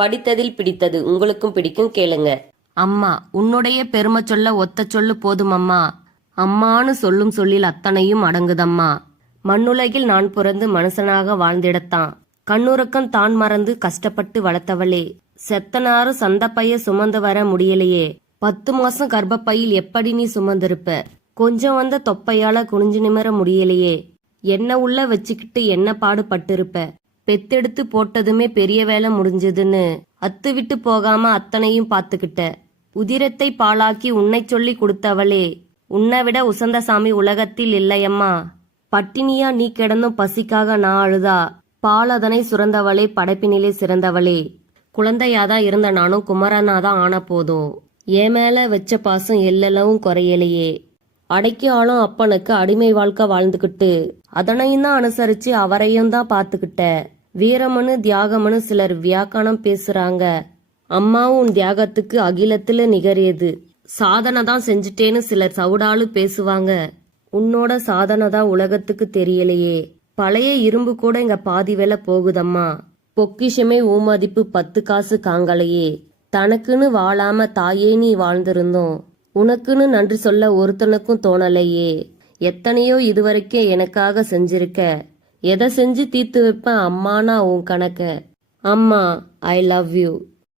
படித்ததில் பிடித்தது உங்களுக்கும் பிடிக்கும், கேளுங்க. அம்மா, உன்னுடைய பெருமை சொல்ல ஒத்த சொல்லு போதும் அம்மா. அம்மானு சொல்லும் சொல்லில் அத்தனையும் அடங்குதம்மா. மண்ணுலகில் நான் பிறந்து மனுஷனாக வாழ்ந்திடத்தான். கண்ணுறக்கம் தான் மறந்து கஷ்டப்பட்டு வளர்த்தவளே. செத்தனாறு சந்தப்பைய சுமந்து வர முடியலையே. 10 மாசம் கர்ப்பப்பையில் எப்படி நீ சுமந்திருப்ப? கொஞ்சம் வந்த தொப்பையால குனிஞ்சு நிமிர முடியலையே. என்ன உள்ள வச்சுக்கிட்டு என்ன பாடு பட்டிருப்ப? பெத்தெடுத்து போட்டதுமே பெரிய வேலை முடிஞ்சதுன்னு அத்து விட்டு போகாம அத்தனையும் பாத்துக்கிட்ட. உதிரத்தை பாழாக்கி உன்னை சொல்லி கொடுத்தவளே. உன்னை விட உசந்த சாமி உலகத்தில் இல்லையம்மா. பட்டினியா நீ கிடந்தும் பசிக்காக நான் அழுதா. பாலதனை சுரந்தவளே, படைப்பினிலே சிறந்தவளே. குழந்தையாதான் இருந்த நானும் குமரனாதான் ஆன போதும் என் மேல வச்ச பாசம் எல்லளவும் குறையலையே. அடைக்கி ஆளும் அப்பனுக்கு அடிமை வாழ்க்கை வாழ்ந்துகிட்டு அதனையும் தான் அனுசரிச்சு அவரையும் தான் பாத்துக்கிட்ட. வீரமனு தியாகமனு சிலர் வியாக்கானம் பேசுறாங்க. அம்மாவும் உன் தியாகத்துக்கு அகிலத்துல நிகரியது. சாதனை தான் செஞ்சுட்டேன்னு சிலர் சவுடாலு பேசுவாங்க. உன்னோட சாதனை தான் உலகத்துக்கு தெரியலையே. பழைய இரும்பு கூட இங்க பாதி வேலை போகுதம்மா. பொக்கிஷமே ஊமதிப்பு 10 காசு காங்கலையே. தனக்குன்னு வாழாம தாயே நீ வாழ்ந்திருந்தோம். உனக்குன்னு நன்றி சொல்ல ஒருத்தனுக்கும் தோணலையே. எத்தனையோ இதுவரைக்கும் எனக்காக செஞ்சிருக்க. எதை செஞ்சு தீர்த்து வைப்பேன் அம்மானா உன் கணக்க. அம்மா, ஐ லவ் யூ.